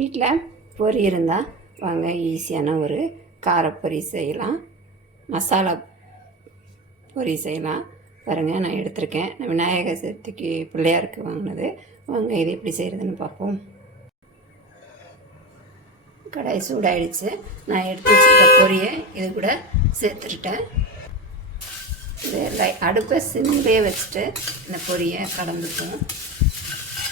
வீட்டில் பொரி இருந்தால் வாங்க ஈஸியான ஒரு காரப்பொரி செய்யலாம், மசாலா பொரி செய்யலாம். பாருங்கள், நான் எடுத்திருக்கேன். நான் விநாயகர் சதுர்த்திக்கு பிள்ளையாருக்கு வாங்கினது. வாங்க இது எப்படி செய்கிறதுன்னு பார்ப்போம். கடாய் சூடாயிடுச்சு. நான் எடுத்து வச்சுருக்க பொரியை இது கூட சேர்த்துக்கிட்டேன். இது அடுப்பை சிம்மிலே வச்சுட்டு இந்த பொரியை கலந்துக்கும்.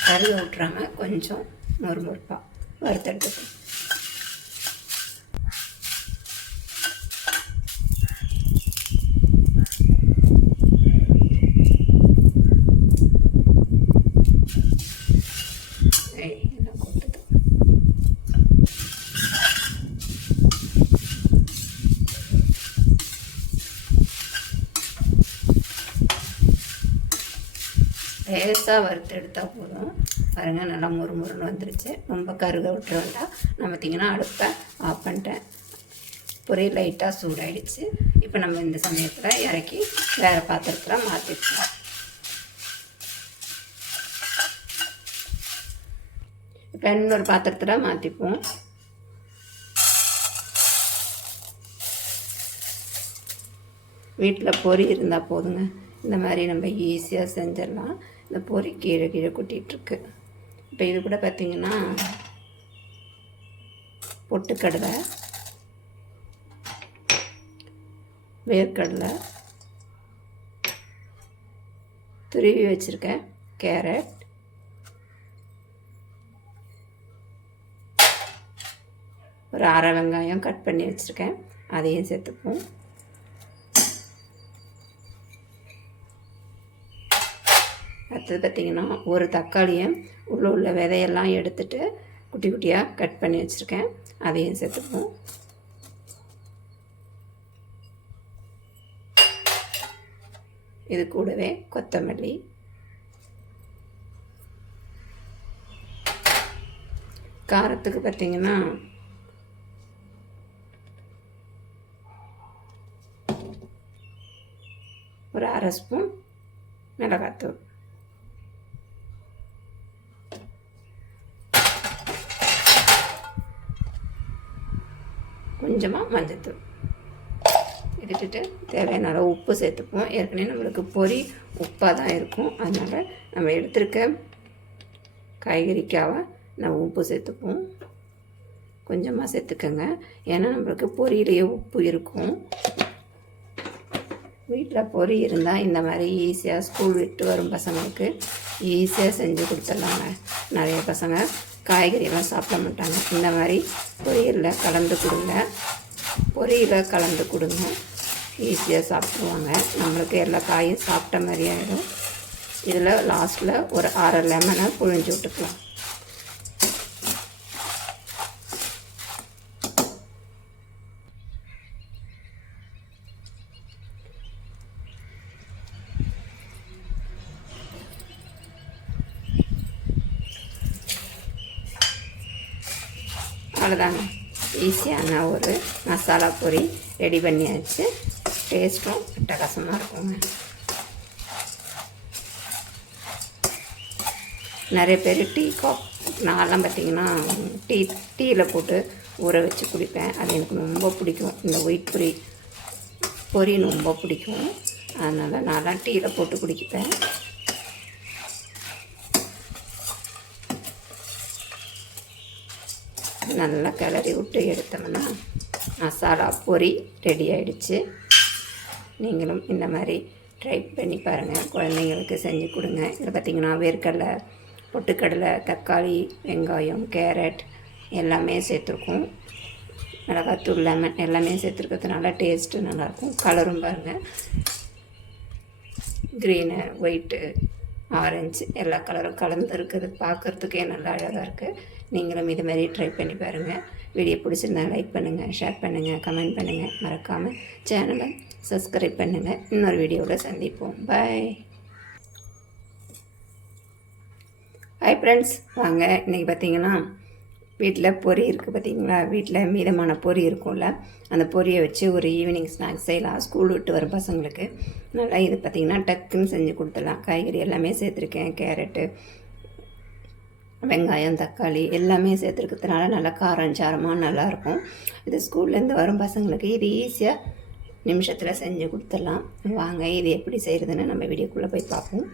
கருக விட்டுறாமல் கொஞ்சம் மொறுமொறுப்பாக வறுத்தெடுத்துக்கும். லேசாக வறுத்து எடுத்தால் போதும். பாருங்கள், நல்லா முறுமுறுன்னு வந்துருச்சு. ரொம்ப கருக விட்டுற வேண்டாம். நான் பார்த்திங்கன்னா அடுப்பை ஆஃப் பண்ணிட்டேன். பொரி லைட்டாக சூடாயிடுச்சு. இப்போ நம்ம இந்த சமயத்தில் இறக்கி வேறு பாத்திரத்தில் மாற்றிக்கலாம். இப்போ இன்னொரு பாத்திரத்தில் மாற்றிப்போம். வீட்டில் பொரி இருந்தால் போதுங்க. இந்த மாதிரி நம்ம ஈஸியாக செஞ்சிடலாம். இந்த பொரி கீழே கீழே கொட்டிகிட்ருக்கு. இப்போ இது கூட பார்த்திங்கன்னா பொட்டுக்கடலை, வேர்க்கடலை, துருவி வச்சுருக்கேன் கேரட், ஒரு அரை வெங்காயம் கட் பண்ணி வச்சுருக்கேன், அதையும் சேர்த்துப்போம். அடுத்தது பார்த்திங்கன்னா ஒரு தக்காளியை உள்ள விதையெல்லாம் எடுத்துட்டு குட்டி குட்டியாக கட் பண்ணி வச்சுருக்கேன், அதையும் சேர்த்துப்போம். இது கூடவே கொத்தமல்லி, காரத்துக்கு பார்த்திங்கன்னா ஒரு அரை ஸ்பூன் மிளகாத்தூள், கொஞ்சமாக மஞ்சத்தூள் இட்டுட்டு தேவையான அளவு உப்பு சேர்த்துப்போம். ஏற்கனவே நம்மளுக்கு பொரி உப்பாக தான் இருக்கும். அதனால் நம்ம எடுத்துருக்க காய்கறிக்காக நம்ம உப்பு சேர்த்துப்போம். கொஞ்சமாக சேர்த்துக்கோங்க, ஏன்னா நம்மளுக்கு பொரியிலேயே உப்பு இருக்கும். வீட்டில் பொரி இருந்தால் இந்த மாதிரி ஈஸியாக ஸ்கூல் விட்டு வரும் பசங்களுக்கு ஈஸியாக செஞ்சு கொடுத்துடலாங்க. நிறைய பசங்க காய்கறியெல்லாம் சாப்பிட மாட்டாங்க. இந்த மாதிரி பொரியலில் கலந்து கொடுங்க, பொரியில் கலந்து கொடுங்க, ஈஸியாக சாப்பிடுவாங்க. நம்மளுக்கு எல்லா காயும் சாப்பிட்ட மாதிரி ஆகிடும். இதில் லாஸ்ட்டில் ஒரு அரை லெமனை புழிஞ்சு விட்டுக்கலாம். அவ்வளோதாங்க, ஈஸியான ஒரு மசாலா பொரி ரெடி பண்ணியாச்சு. டேஸ்ட்டும் அட்டகாசமாக இருக்குங்க. நிறைய பேர் நான்லாம் பார்த்திங்கன்னா டீயில் போட்டு ஊற வச்சு குடிப்பேன். அது எனக்கு ரொம்ப பிடிக்கும். இந்த ஒயிட் பொரி ரொம்ப பிடிக்கும். அதனால் நான்லாம் டீயில் போட்டு குடிப்பேன். நல்லா கிளறி விட்டு எடுத்தோம்னா மசாலா பொரி ரெடி ஆகிடுச்சு. நீங்களும் இந்த மாதிரி ட்ரை பண்ணி பாருங்கள், குழந்தைங்களுக்கு செஞ்சு கொடுங்க. இதில் பார்த்திங்கன்னா வேர்க்கடலை, பொட்டுக்கடலை, தக்காளி, வெங்காயம், கேரட் எல்லாமே சேர்த்துருக்கோம். மிளகாத்தூள், லெமன் எல்லாமே சேர்த்துருக்கிறதுனால டேஸ்ட்டு நல்லாயிருக்கும். கலரும் பாருங்கள், க்ரீனு, ஒயிட்டு, ஆரஞ்சு எல்லா கலரும் கலந்து இருக்குது. பார்க்குறதுக்கே நல்லா அழகாக இருக்குது. நீங்களும் இது மாதிரி ட்ரை பண்ணி பாருங்கள். வீடியோ பிடிச்சிருந்தா லைக் பண்ணுங்கள், ஷேர் பண்ணுங்கள், கமெண்ட் பண்ணுங்கள். மறக்காமல் சேனலை சப்ஸ்கிரைப் பண்ணுங்கள். இன்னொரு வீடியோவில் சந்திப்போம். பாய். ஹாய் ஃப்ரெண்ட்ஸ், வாங்க இன்றைக்கி பார்த்திங்கன்னா வீட்டில் பொரி இருக்குது பார்த்திங்களா. வீட்டில் மீதமான பொரி இருக்கும்ல, அந்த பொரியை வச்சு ஒரு ஈவினிங் ஸ்நாக்ஸ் செய்யலாம் ஸ்கூல் விட்டு வர பசங்களுக்கு. நல்லா இது பார்த்திங்கன்னா டக்குன்னு செஞ்சு கொடுத்துடலாம். காய்கறி எல்லாமே சேர்த்துருக்கேன், கேரட்டு, வெங்காயம் தக்காளி எல்லாமே சேர்த்துருக்கிறதுனால நல்லா காரஞ்சாரமாக நல்லாயிருக்கும். இது ஸ்கூல்லேருந்து வரும் பசங்களுக்கு இது ஈஸியாக நிமிஷத்தில் செஞ்சு கொடுத்துடலாம். வாங்க இது எப்படி செய்கிறதுன்னு நம்ம வீடியோக்குள்ளே போய் பார்ப்போம்.